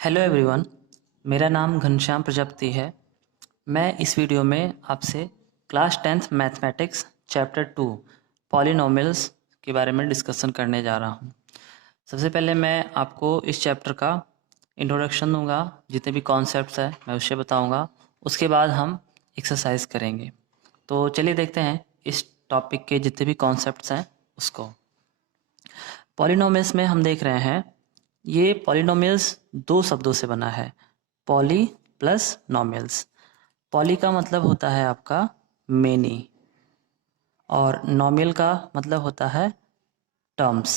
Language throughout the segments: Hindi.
हेलो एवरीवन, मेरा नाम घनश्याम प्रजापति है। मैं इस वीडियो में आपसे class 10th mathematics chapter 2 polynomials के बारे में डिस्कशन करने जा रहा हूँ। सबसे पहले मैं आपको इस चैप्टर का इंट्रोडक्शन दूंगा, जितने भी कॉन्सेप्ट्स हैं मैं उससे बताऊंगा। उसके बाद हम एक्सरसाइज करेंगे। तो चलिए देखते हैं इस टॉपिक के जितने भी कॉन्सेप्ट्स हैं उसको। पॉलिनोमियल्स में हम देख रहे हैं, ये पॉलिनोमियल्स दो शब्दों से बना है, पॉली प्लस नोमियल्स। पॉली का मतलब होता है आपका मेनी, और नोमियल का मतलब होता है टर्म्स।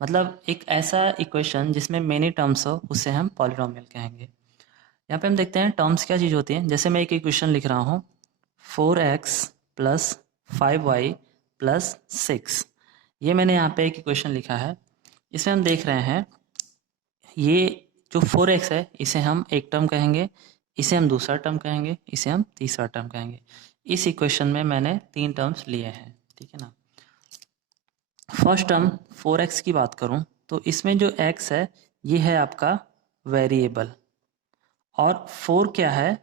मतलब एक ऐसा इक्वेशन जिसमें मेनी टर्म्स हो उसे हम पॉलिनोमियल कहेंगे। यहाँ पे हम देखते हैं टर्म्स क्या चीज़ होती है। जैसे मैं एक इक्वेशन लिख रहा हूँ 4x प्लस 5y प्लस 6, ये मैंने यहाँ पे एक इक्वेशन लिखा है। इसमें हम देख रहे हैं ये जो 4x है इसे हम एक टर्म कहेंगे, इसे हम दूसरा टर्म कहेंगे, इसे हम तीसरा टर्म कहेंगे। इस इक्वेशन में मैंने तीन टर्म्स लिए हैं, ठीक है ना। फर्स्ट टर्म 4x की बात करूं तो इसमें जो x है ये है आपका वेरिएबल, और 4 क्या है,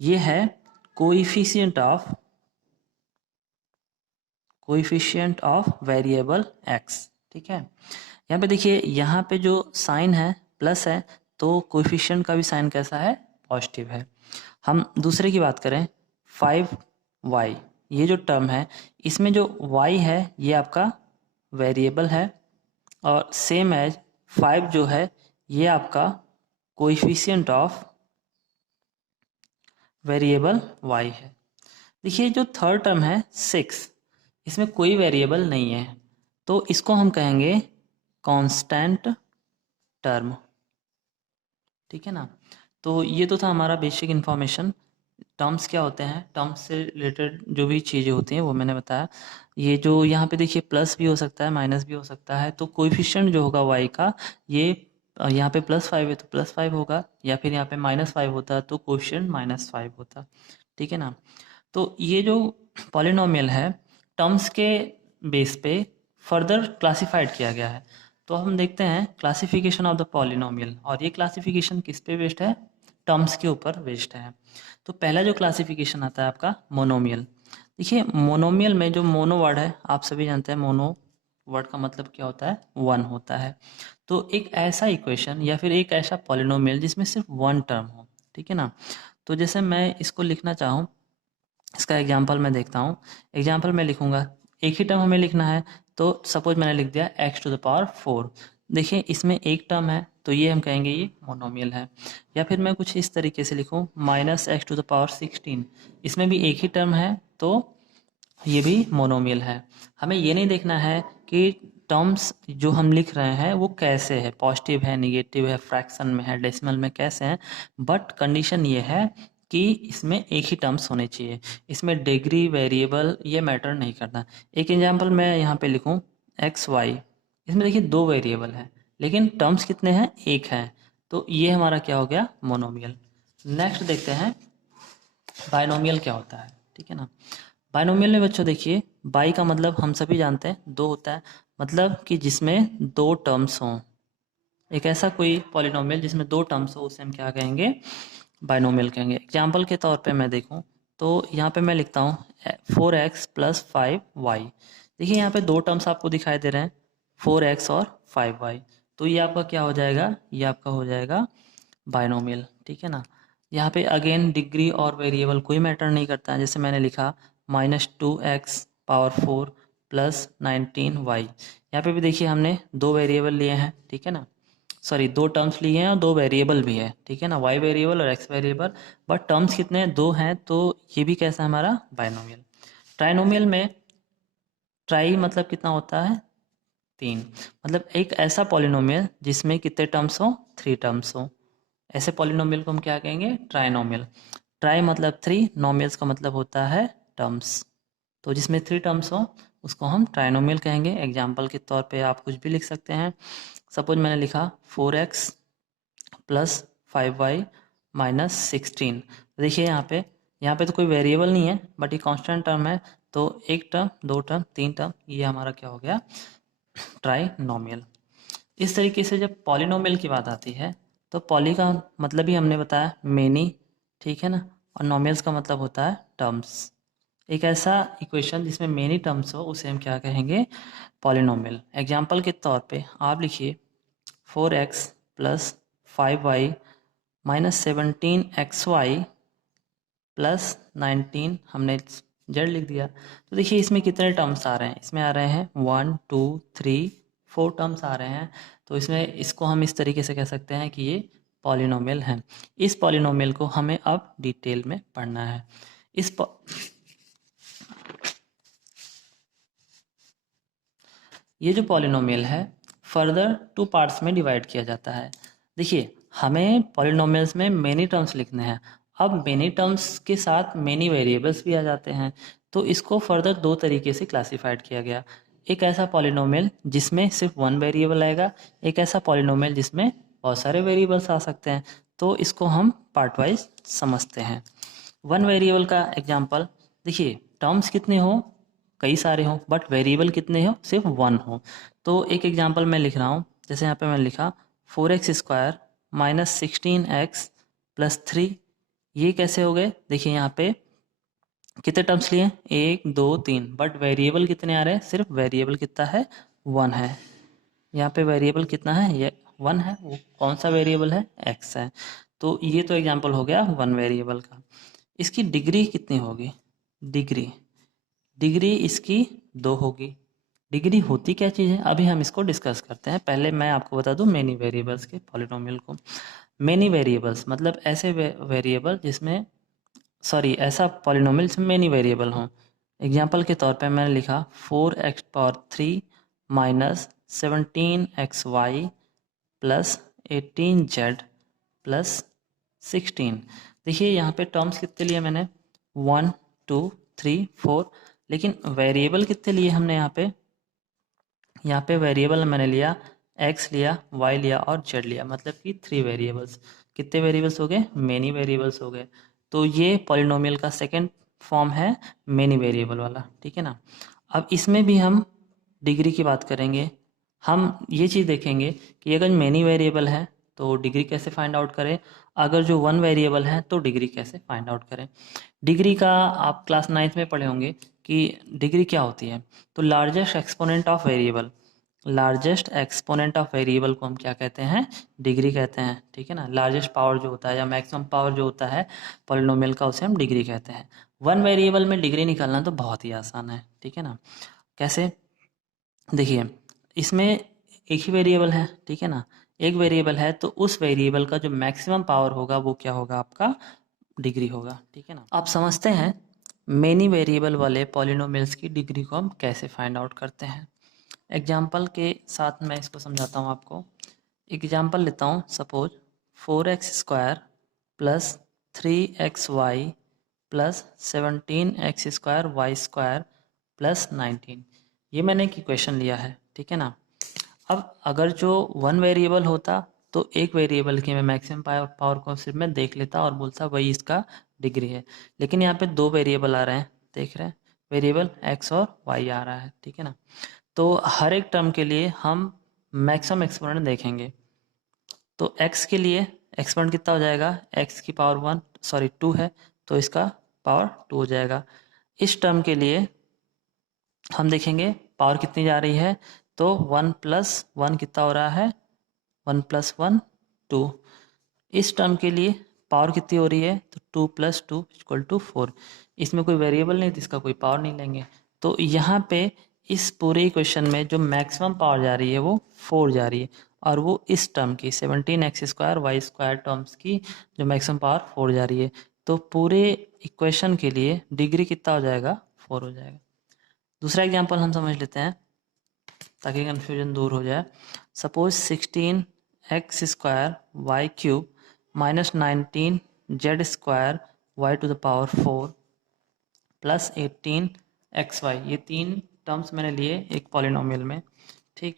ये है कोएफिशिएंट ऑफ वेरिएबल x, ठीक है। यहाँ पे देखिए, यहाँ पे जो साइन है प्लस है, तो कोएफिशिएंट का भी साइन कैसा है, पॉजिटिव है। हम दूसरे की बात करें 5y, ये जो टर्म है इसमें जो y है ये आपका वेरिएबल है, और सेम एज 5 जो है ये आपका कोएफिशिएंट ऑफ वेरिएबल y है। देखिए जो थर्ड टर्म है 6, इसमें कोई वेरिएबल नहीं है, तो इसको हम कहेंगे कांस्टेंट टर्म, ठीक है ना। तो ये तो था हमारा बेसिक इन्फॉर्मेशन। टर्म्स क्या होते हैं, टर्म्स से रिलेटेड जो भी चीज़ें होती हैं वो मैंने बताया। ये जो यहाँ पे देखिए प्लस भी हो सकता है, माइनस भी हो सकता है, तो कोएफिशिएंट जो होगा y का, ये यहाँ पे +5 है तो +5 होगा, या फिर यहाँ पे -5 होता तो कोएफिशिएंट -5 होता, ठीक है ना। तो ये जो पॉलिनोमियल है टर्म्स के बेस पे फर्दर क्लासिफाइड किया गया है। तो हम देखते हैं क्लासिफिकेशन ऑफ द पॉलिनोमियल, और ये क्लासिफिकेशन किस पे बेस्ड है, टर्म्स के ऊपर बेस्ड है। तो पहला जो क्लासिफिकेशन आता है आपका मोनोमियल। देखिए मोनोमियल में जो मोनो वर्ड है, आप सभी जानते हैं मोनो वर्ड का मतलब क्या होता है, वन होता है। तो एक ऐसा इक्वेशन या फिर एक ऐसा पॉलिनोमियल जिसमें सिर्फ वन टर्म हो, ठीक है ना। तो जैसे मैं इसको लिखना चाहूँ, इसका एग्जाम्पल मैं देखता हूँ। एग्जाम्पल मैं लिखूंगा, एक ही टर्म हमें लिखना है, तो सपोज मैंने लिख दिया x⁴। देखिए इसमें एक टर्म है तो ये हम कहेंगे ये मोनोमियल है। या फिर मैं कुछ इस तरीके से लिखूं -x⁴, इसमें भी एक ही टर्म है तो ये भी मोनोमियल है। हमें ये नहीं देखना है कि टर्म्स जो हम लिख रहे हैं वो कैसे है, पॉजिटिव है, निगेटिव है, फ्रैक्शन में है, डेसिमल में, कैसे हैं, बट कंडीशन ये है कि इसमें एक ही टर्म्स होने चाहिए। इसमें डिग्री, वेरिएबल ये मैटर नहीं करता। एक एग्जांपल मैं यहाँ पे लिखूँ XY, इसमें देखिए दो वेरिएबल है लेकिन टर्म्स कितने हैं, एक है, तो ये हमारा क्या हो गया, मोनोमियल। नेक्स्ट देखते हैं बायनोमियल क्या होता है, ठीक है ना। बायनोमियल में बच्चों देखिए, बाई का मतलब हम सभी जानते हैं दो होता है, मतलब कि जिसमें दो टर्म्स हों। एक ऐसा कोई पॉलिनोमियल जिसमें दो टर्म्स हो उसे हम क्या कहेंगे, बायनोमियल कहेंगे। एग्जाम्पल के तौर पे मैं देखूं तो यहाँ पे मैं लिखता हूँ 4x प्लस 5y। देखिए यहाँ पे दो टर्म्स आपको दिखाई दे रहे हैं, 4x और 5y, तो ये आपका क्या हो जाएगा, ये आपका हो जाएगा बायनोमियल, ठीक है ना। यहाँ पे अगेन डिग्री और वेरिएबल कोई मैटर नहीं करता है। जैसे मैंने लिखा -2x⁴ प्लस 19y, यहाँ पे भी देखिए हमने दो वेरिएबल लिए हैं, ठीक है ना, सॉरी दो टर्म्स लिए हैं और दो वेरिएबल भी है, ठीक है ना, y वेरिएबल और x वेरिएबल, बट टर्म्स कितने हैं, दो हैं, तो ये भी कैसा है हमारा बायनोमियल। ट्राइनोमियल में ट्राई मतलब कितना होता है, तीन, मतलब एक ऐसा पॉलिनोमियल जिसमें कितने टर्म्स हो, थ्री टर्म्स हो, ऐसे पॉलिनोमियल को हम क्या कहेंगे, ट्राइनोमियल। ट्राई मतलब थ्री, नोमियल्स का मतलब होता है टर्म्स, तो जिसमें थ्री टर्म्स हो उसको हम ट्राइनोमियल कहेंगे। एग्जाम्पल के तौर पे आप कुछ भी लिख सकते हैं। सपोज मैंने लिखा 4x प्लस 5y माइनस 16। देखिए यहाँ पे तो कोई वेरिएबल नहीं है बट ये कांस्टेंट टर्म है, तो एक टर्म, दो टर्म, तीन टर्म, ये हमारा क्या हो गया, ट्राइनोमियल। इस तरीके से जब पॉलिनोमियल की बात आती है तो पॉली का मतलब ही हमने बताया मेनी, ठीक है ना, और नॉमिनल्स का मतलब होता है टर्म्स। एक ऐसा इक्वेशन जिसमें मेनी टर्म्स हो उसे हम क्या कहेंगे, पॉलिनोमियल। एग्जाम्पल के तौर पे आप लिखिए 4x plus 5y minus 17xy plus 19, हमने जेड लिख दिया। तो देखिए इसमें कितने टर्म्स आ रहे हैं, इसमें आ रहे हैं 1 2 3 4 टर्म्स आ रहे हैं। तो इसमें इसको हम इस तरीके से कह सकते हैं कि ये पॉलिनोमियल है। इस पॉलिनोमियल को हमें अब डिटेल में पढ़ना है। ये जो पॉलिनोमियल है फर्दर 2 पार्ट्स में डिवाइड किया जाता है। देखिए हमें पॉलिनोमियल्स में मेनी टर्म्स लिखने हैं। अब मेनी टर्म्स के साथ मेनी वेरिएबल्स भी आ जाते हैं, तो इसको फर्दर 2 तरीके से क्लासिफाइड किया गया। एक ऐसा पॉलिनोमियल जिसमें सिर्फ 1 वेरिएबल आएगा, एक ऐसा पॉलिनोमियल जिसमें बहुत सारे वेरिएबल्स आ सकते हैं। तो इसको हम पार्ट वाइज समझते हैं। 1 वेरिएबल का एग्जांपल देखिए, टर्म्स कितने हो, कई सारे हों, बट वेरिएबल कितने हो, सिर्फ 1 हो। तो एक एग्जांपल मैं लिख रहा हूँ, जैसे यहाँ पे मैंने लिखा 4x square minus 16x plus 3। ये कैसे हो गए, देखिए यहाँ पे कितने टर्म्स लिए, 1 2 3, बट वेरिएबल कितने आ रहे हैं, सिर्फ वेरिएबल कितना है, 1 है। यहाँ पे वेरिएबल कितना है, ये 1 है। वो कौन सा वेरिएबल है, x है। तो ये तो एग्जांपल हो गया 1 वेरिएबल का। इसकी डिग्री कितनी होगी, डिग्री डिग्री इसकी 2 होगी। डिग्री होती क्या चीज़ है, अभी हम इसको डिस्कस करते हैं। पहले मैं आपको बता दूं मेनी वेरिएबल्स के पॉलिनोमियल को। मेनी वेरिएबल्स मतलब ऐसे वेरिएबल जिसमें, सॉरी, ऐसा पॉलिनोमियल जिसमें मेनी वेरिएबल हों। एग्जांपल के तौर पे मैंने लिखा 4x³ minus 17xy plus 18z plus 16। देखिए यहाँ पे टर्म्स कितने लिए मैंने, 1 2 3 4, लेकिन वेरिएबल कितने लिए हमने यहाँ पे वेरिएबल मैंने लिया x लिया, y लिया और z लिया, मतलब कि 3 वेरिएबल्स। कितने वेरिएबल्स हो गए, मेनी वेरिएबल्स हो गए। तो ये पॉलिनोमियल का सेकंड फॉर्म है मेनी वेरिएबल वाला, ठीक है ना। अब इसमें भी हम डिग्री की बात करेंगे। हम ये चीज़ देखेंगे कि अगर मेनी वेरिएबल है तो डिग्री कैसे फाइंड आउट करें, अगर जो 1 वेरिएबल है तो डिग्री कैसे फाइंड आउट करें। डिग्री का आप क्लास 9th में पढ़े होंगे कि डिग्री क्या होती है। तो largest exponent of variable, largest exponent of variable को हम क्या कहते हैं, डिग्री कहते हैं, ठीक है ना। लार्जेस्ट पावर जो होता है या मैक्सिमम पावर जो होता है पॉलिनोमियल का, उसे हम डिग्री कहते हैं। 1 वेरिएबल में डिग्री निकालना तो बहुत ही आसान है, ठीक है ना। कैसे, देखिए इसमें एक ही वेरिएबल है, ठीक है ना। एक वेरिएबल है तो उस वेरिएबल का जो मैक्सिमम पावर होगा वो क्या होगा, आपका डिग्री होगा, ठीक है ना। आप समझते हैं मेनी वेरिएबल वाले पॉलिनोमियल्स की डिग्री को हम कैसे फाइंड आउट करते हैं। एग्जाम्पल के साथ मैं इसको समझाता हूँ आपको। एग्जाम्पल लेता हूँ, suppose 4x square plus 3xy plus 17x square Y square plus 19। ये मैंने एक इक्वेशन लिया है, ठीक है ना। अब अगर जो 1 वेरिएबल होता तो एक वेरिएबल की मैं मैक्सिमम पावर को सिर्फ मैं देख लेता और बोलता वही इसका डिग्री है। लेकिन यहाँ पे 2 वेरिएबल आ रहे हैं, देख रहे हैं, वेरिएबल x और y आ रहा है, ठीक है ना। तो हर एक टर्म के लिए हम मैक्सिमम एक्सपोनेंट देखेंगे। तो x के लिए एक्सपोनेंट कितना हो जाएगा, x की पावर 1, सॉरी 2 है, तो इसका पावर 2 हो जाएगा। इस टर्म के लिए हम देखेंगे पावर कितनी जा रही है, तो 1 प्लस 1 कितना हो रहा है, 1 प्लस 1 2। इस टर्म के लिए पावर कितनी हो रही है, तो 2 प्लस 2 इक्वल टू 4। इसमें कोई वेरिएबल नहीं तो इसका कोई पावर नहीं लेंगे। तो यहाँ पे इस पूरे इक्वेशन में जो मैक्सिमम पावर जा रही है वो 4 जा रही है, और वो इस टर्म की 17x square Y square terms की जो मैक्सिमम पावर 4 जा रही है। तो पूरे इक्वेशन के लिए डिग्री कितना हो जाएगा, 4 हो जाएगा। दूसरा एग्जाम्पल हम समझ लेते हैं ताकि कन्फ्यूजन दूर हो जाए। Suppose 16x square Y cube minus 19z square Y to the power 4 plus 18xy। ये 3 टर्म्स मैंने लिए एक पॉलिनोमियल में, ठीक।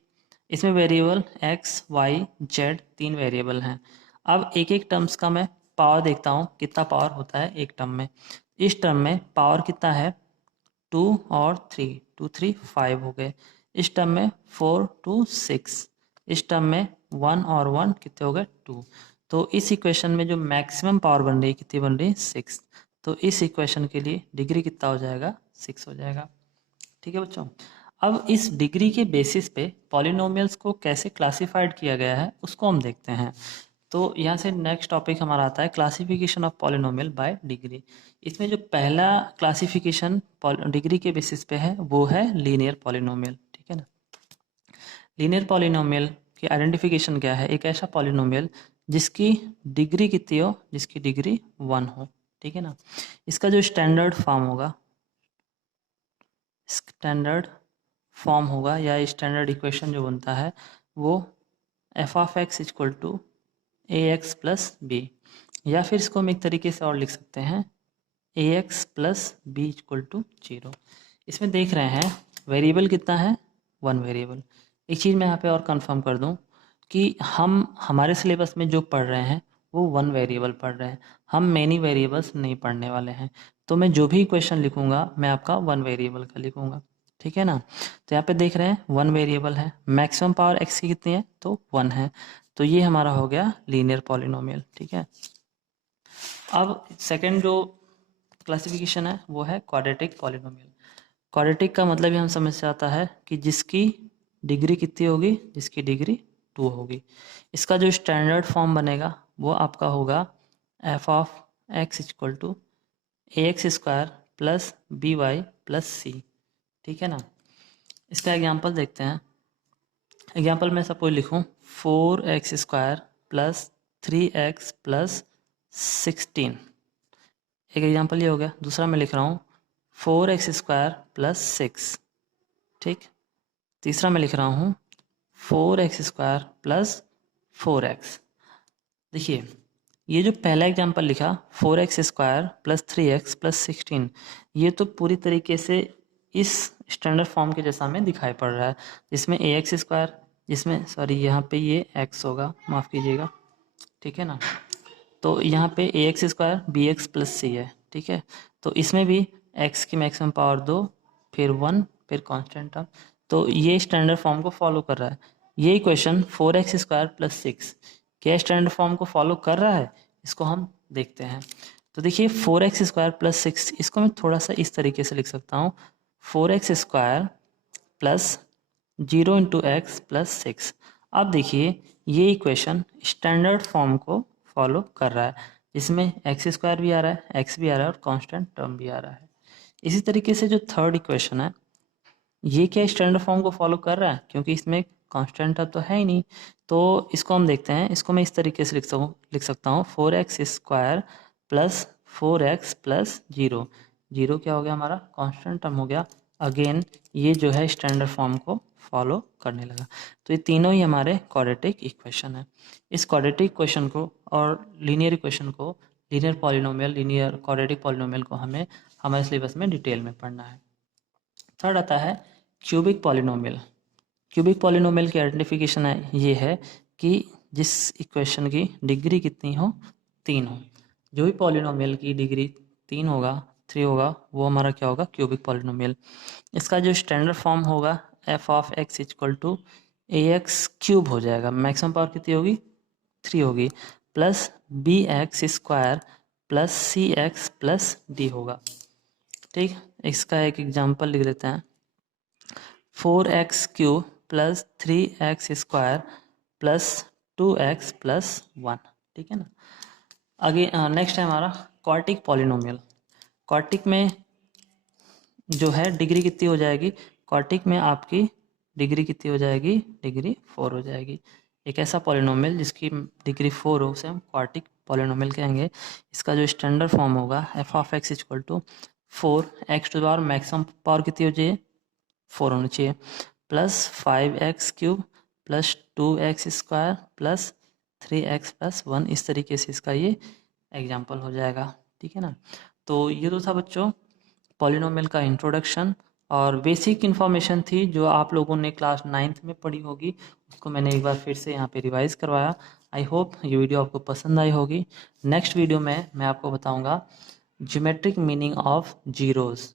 इसमें variable x, y, z 3 variable हैं। अब एक एक टर्म्स का मैं पावर देखता हूँ कितना पावर होता है एक टर्म में। इस टर्म में पावर कितना है, 2 और 3, 2 3 5 हो गए। इस टर्म में 4 2 6, इस टर्म में 1 और 1 कितने हो गए, 2। तो इस इक्वेशन में जो मैक्सिमम पावर बन रही है कितनी बन रही है 6। तो इस इक्वेशन के लिए डिग्री कितना हो जाएगा 6 हो जाएगा। ठीक है बच्चों, अब इस डिग्री के बेसिस पे पॉलिनोमियल्स को कैसे क्लासिफाइड किया गया है उसको हम देखते हैं। तो यहाँ से नेक्स्ट टॉपिक हमारा आता है classification of polynomial bye degree. इसमें जो पहला क्लासिफिकेशन डिग्री के बेसिस पे है वो है लीनियर पॉलिनोमियल। ठीक है ना, लीनियर पॉलिनोमियल की आइडेंटिफिकेशन क्या है, एक ऐसा पॉलिनोमियल जिसकी डिग्री कितनी हो, जिसकी डिग्री 1 हो। ठीक है ना, इसका जो स्टैंडर्ड फॉर्म होगा, स्टैंडर्ड फॉर्म होगा या स्टैंडर्ड इक्वेशन जो बनता है वो F of X equal to A X plus B, या फिर इसको हम एक तरीके से और लिख सकते हैं A X plus B equal to 0। इसमें देख रहे हैं वेरिएबल कितना है 1 वेरिएबल। एक चीज़ मैं यहाँ पे और कंफर्म कर दूँ कि हम हमारे सिलेबस में जो पढ़ रहे हैं वो 1 वेरिएबल पढ़ रहे हैं, हम मेनी वेरिएबल्स नहीं पढ़ने वाले हैं। तो मैं जो भी क्वेश्चन लिखूंगा मैं आपका 1 वेरिएबल का लिखूंगा। ठीक है ना, तो यहाँ पे देख रहे हैं 1 वेरिएबल है, मैक्सिमम पावर एक्स की कितनी है तो 1 है। तो ये हमारा हो गया लीनियर पॉलिनोमियल। ठीक है, अब सेकंड जो क्लासिफिकेशन है वो है क्वाड्रेटिक पॉलिनोमियल। क्वाड्रेटिक का मतलब ही हम समझ से आता है कि जिसकी डिग्री कितनी होगी, जिसकी डिग्री 2 होगी। इसका जो स्टैंडर्ड फॉर्म बनेगा वो आपका होगा F of X equal to A X square plus B Y plus C. ठीक है ना, इसका एग्जाम्पल देखते हैं। एग्जाम्पल में सपोज लिखूँ 4x square plus 3x plus 16, एक एग्जाम्पल ये हो गया। दूसरा मैं लिख रहा हूँ 4x स्क्वायर प्लस 6। ठीक, तीसरा मैं लिख रहा हूँ 4x स्क्वायर प्लस 4x। देखिए ये जो पहला एग्जाम्पल लिखा 4x square plus 3x plus 16, ये तो पूरी तरीके से इस स्टैंडर्ड फॉर्म के जैसा हमें दिखाई पड़ रहा है, जिसमें ए एक्स स्क्वायर, जिसमें सॉरी यहाँ पे ये x होगा, माफ़ कीजिएगा। ठीक है ना, तो यहाँ पे A X square B X plus C है। ठीक है, तो इसमें भी x की मैक्सिमम पावर 2 फिर 1 फिर कांस्टेंट टर्म, तो ये स्टैंडर्ड फॉर्म को फॉलो कर रहा है। ये इक्वेशन 4x स्क्वायर प्लस 6 क्या स्टैंडर्ड फॉर्म को फॉलो कर रहा है, इसको हम देखते हैं। तो देखिए 4x स्क्वायर प्लस 6, इसको मैं थोड़ा सा इस तरीके से लिख सकता हूँ 4x square plus 0 into x plus 6। अब देखिए ये इक्वेशन स्टैंडर्ड फॉर्म को फॉलो कर रहा है, जिसमें एक्स स्क्वायर भी आ रहा है, एक्स भी आ रहा है और कांस्टेंट टर्म भी आ रहा है। इसी तरीके से जो थर्ड इक्वेशन है ये क्या स्टैंडर्ड फॉर्म को फॉलो कर रहा है, क्योंकि इसमें कांस्टेंट टर्म तो है ही नहीं। तो इसको हम देखते हैं, इसको मैं इस तरीके से लिख सकता हूँ 4x square plus 4x plus 0। 0 क्या हो गया हमारा कांस्टेंट टर्म हो गया। अगेन ये जो है स्टैंडर्ड फॉर्म को फॉलो करने लगा। तो ये तीनों ही हमारे क्वाड्रेटिक इक्वेशन है। इस क्वाड्रेटिक इक्वेशन को और लीनियर इक्वेशन को, linear polynomial, linear quadratic polynomial को हमें हमारे सिलेबस में डिटेल में पढ़ना है। थर्ड आता है क्यूबिक पॉलिनोमियल। क्यूबिक पॉलिनोमियल की आइडेंटिफिकेशन है ये है कि जिस इक्वेशन की डिग्री कितनी हो 3 हो। जो भी पॉलिनोमियल की डिग्री 3 होगा, 3 होगा, वो हमारा क्या होगा क्यूबिक पॉलिनोमियल। इसका जो स्टैंडर्ड फॉर्म होगा F of X equal to A X cube हो जाएगा, मैक्सिमम पावर कितनी होगी 3 होगी, plus B X square plus C X plus D होगा। ठीक, इसका एक एग्जांपल लिख देते हैं 4x cube plus 3x square plus 2x plus 1। ठीक है ना, आगे नेक्स्ट है हमारा क्वाड्रेटिक पॉलिनोमियल। क्वाड्रेटिक में जो है डिग्री कितनी हो जाएगी, क्वाड्रेटिक में आपकी डिग्री कितनी हो जाएगी, डिग्री 4 हो जाएगी। एक ऐसा पॉलिनोमियल जिसकी डिग्री 4 हो उसे हम क्वाड्रेटिक पॉलिनोमियल कहेंगे। इसका जो स्टैंडर्ड फॉर्म होगा F of X equal to 4x to the power maximum power कितनी हो जाए 4 होनी चाहिए, plus 5x cube plus 2x square plus 3x plus 1। इस तरीके से इसका ये एग्जाम्पल हो जाएगा। ठीक है ना, तो ये तो था बच्चों पॉलिनोमियल का इंट्रोडक्शन और बेसिक इन्फॉर्मेशन थी जो आप लोगों ने क्लास 9th में पढ़ी होगी, उसको मैंने एक बार फिर से यहाँ पे रिवाइज करवाया। आई होप ये वीडियो आपको पसंद आई होगी। नेक्स्ट वीडियो में मैं आपको बताऊँगा ज्योमेट्रिक मीनिंग ऑफ जीरोज़।